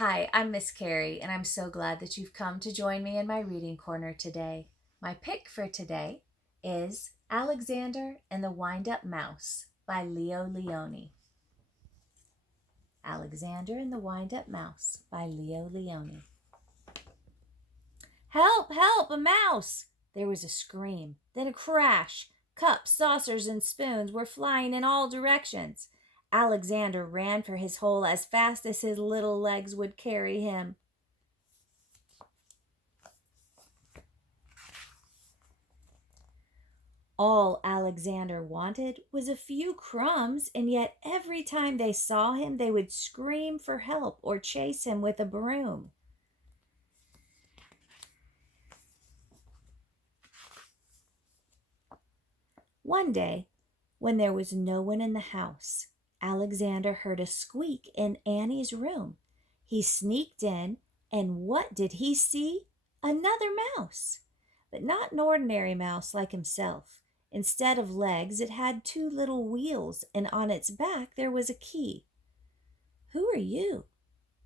Hi, I'm Miss Carrie, and I'm so glad that you've come to join me in my reading corner today. My pick for today is Alexander and the Wind-Up Mouse by Lionni. Alexander and the Wind-Up Mouse by Lionni. Help! Help! A mouse! There was a scream, then a crash. Cups, saucers, and spoons were flying in all directions. Alexander ran for his hole as fast as his little legs would carry him. All Alexander wanted was a few crumbs, and yet every time they saw him, they would scream for help or chase him with a broom. One day, when there was no one in the house, Alexander heard a squeak in Annie's room. He sneaked in, and what did he see? Another mouse, but not an ordinary mouse like himself. Instead of legs, it had two little wheels, and on its back there was a key. "Who are you?"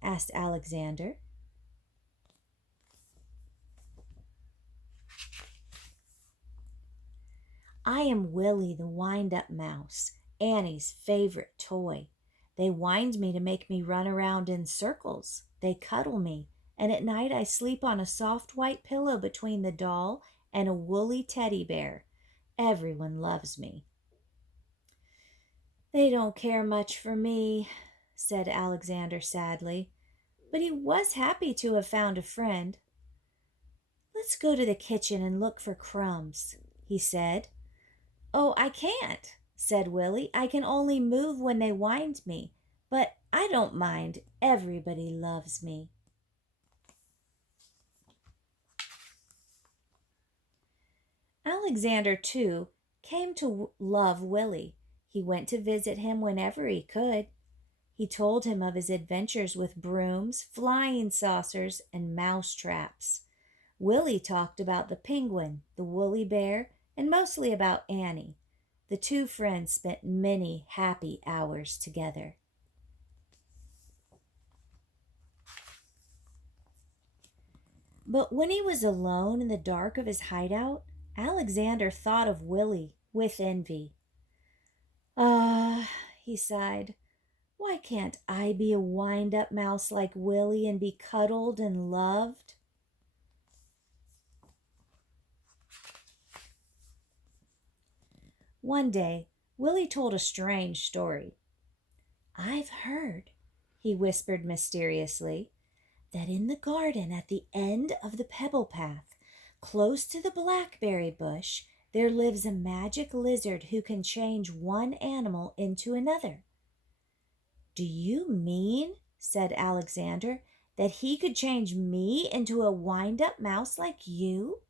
asked Alexander. "I am Willy the wind-up mouse, Annie's favorite toy. They wind me to make me run around in circles. They cuddle me, and at night I sleep on a soft white pillow between the doll and a woolly teddy bear. Everyone loves me." "They don't care much for me," said Alexander sadly, but he was happy to have found a friend. "Let's go to the kitchen and look for crumbs," he said. "Oh, I can't," said Willy. "I can only move when they wind me, but I don't mind. Everybody loves me." Alexander, too, came to love Willy. He went to visit him whenever he could. He told him of his adventures with brooms, flying saucers, and mouse traps. Willy talked about the penguin, the woolly bear, and mostly about Annie. The two friends spent many happy hours together. But when he was alone in the dark of his hideout, Alexander thought of Willy with envy. "Ah," he sighed, "why can't I be a wind-up mouse like Willy and be cuddled and loved?" One day, Willy told a strange story. "I've heard," he whispered mysteriously, "that in the garden at the end of the pebble path, close to the blackberry bush, there lives a magic lizard who can change one animal into another." "Do you mean," said Alexander, "that he could change me into a wind-up mouse like you?"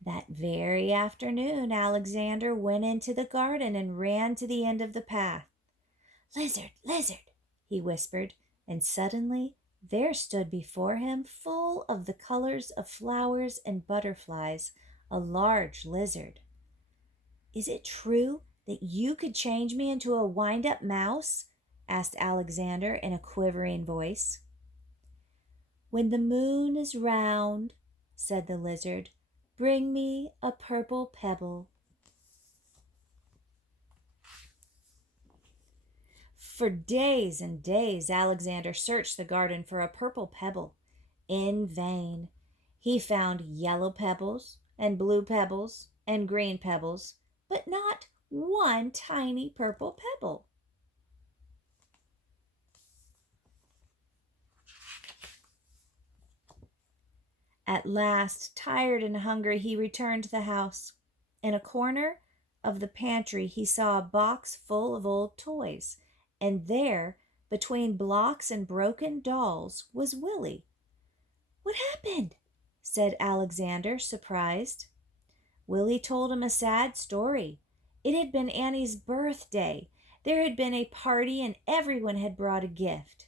That very afternoon, Alexander went into the garden and ran to the end of the path. "Lizard, lizard," he whispered, and suddenly there stood before him, full of the colors of flowers and butterflies, a large lizard. "Is it true that you could change me into a wind-up mouse?" asked Alexander in a quivering voice. "When the moon is round," said the lizard, "bring me a purple pebble." For days and days Alexander searched the garden for a purple pebble. In vain. He found yellow pebbles and blue pebbles and green pebbles, but not one tiny purple pebble. At last, tired and hungry, he returned to the house. In a corner of the pantry he saw a box full of old toys, and there, between blocks and broken dolls, was Willy. "What happened?" said Alexander, surprised. Willy told him a sad story. It had been Annie's birthday. There had been a party and everyone had brought a gift.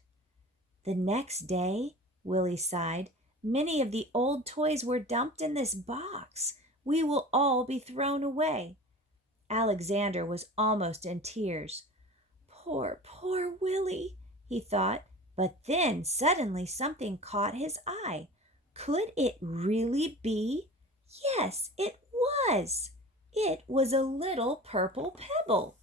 "The next day," Willy sighed, "many of the old toys were dumped in this box. We will all be thrown away." Alexander was almost in tears. Poor Willy, he thought, but then suddenly something caught his eye. Could it really be? Yes, it was. It was a little purple pebble.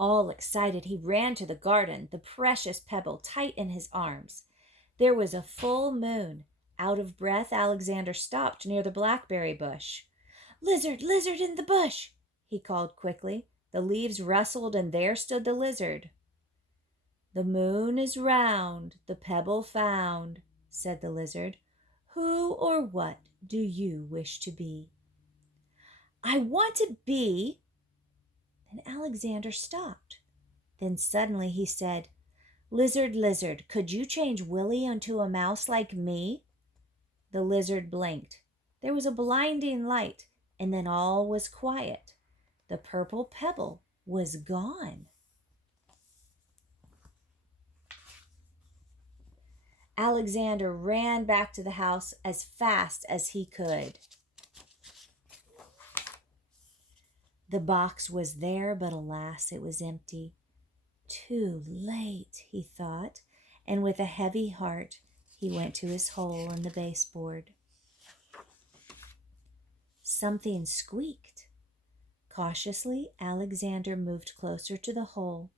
All excited, he ran to the garden, the precious pebble tight in his arms. There was a full moon. Out of breath, Alexander stopped near the blackberry bush. Lizard, lizard in the bush, he called quickly. The leaves rustled, and there stood the lizard. The moon is round, the pebble found, said the lizard. Who or what do you wish to be? I want to be. And Alexander stopped. Then suddenly he said, Lizard, lizard, could you change Willy into a mouse like me? The lizard blinked. There was a blinding light, and then all was quiet. The purple pebble was gone. Alexander ran back to the house as fast as he could. The box was there, but alas, it was empty. Too late, he thought, and with a heavy heart, he went to his hole in the baseboard. Something squeaked. Cautiously, Alexander moved closer to the hole.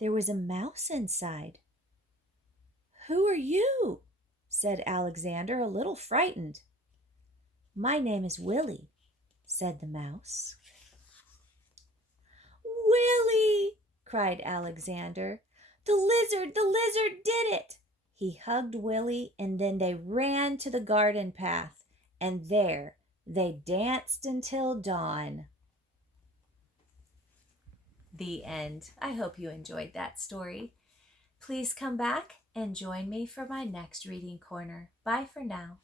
There was a mouse inside. Who are you? Said Alexander, a little frightened. My name is Willy, said the mouse. Willy, cried Alexander. The lizard did it. He hugged Willy, and then they ran to the garden path, and there they danced until dawn. The end. I hope you enjoyed that story. Please come back and join me for my next reading corner. Bye for now.